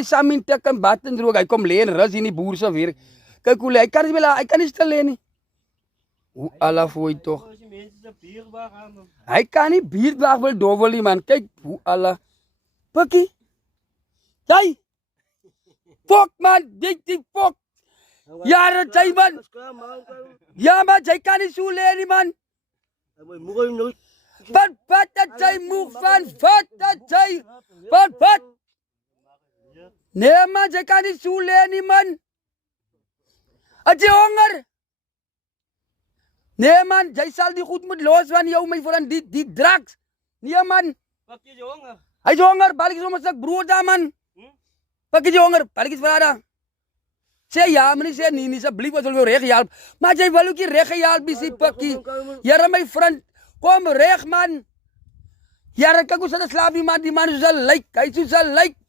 hy saam in tik en bad en droog. Hy kom lê en rus in die boer se werk. Kyk hoe lê. Hy kan nie stil lê nie. Hoe Allah fooi tog. Hy kan nie buurtwag wil dobbel nie man. Kyk hoe Allah. Pikkie. Jy. Fok man, dit fok. Ja, jy man. Ja man, jy kan nie so lê nie man. Wat dat jy moeg van? Wat? Nee man, jy kan nie so lê nie man. Het jy honger? Nee man, jy sal die goed moet los van jou my vriend, die drugs. Nee man. Pak jy honger? Hy is honger, balletjies om 'n stuk brood daar man. Pak jy honger, balletjies vir daar. Sê ja, maar nie sê nee, asseblief wat wil jou reg help. Maar jy wil ook nie reg help bisie pikkie. Here my vriend, kom reg man. Here kyk hoe sy slaap die man is so lyk. Hy is so lyk.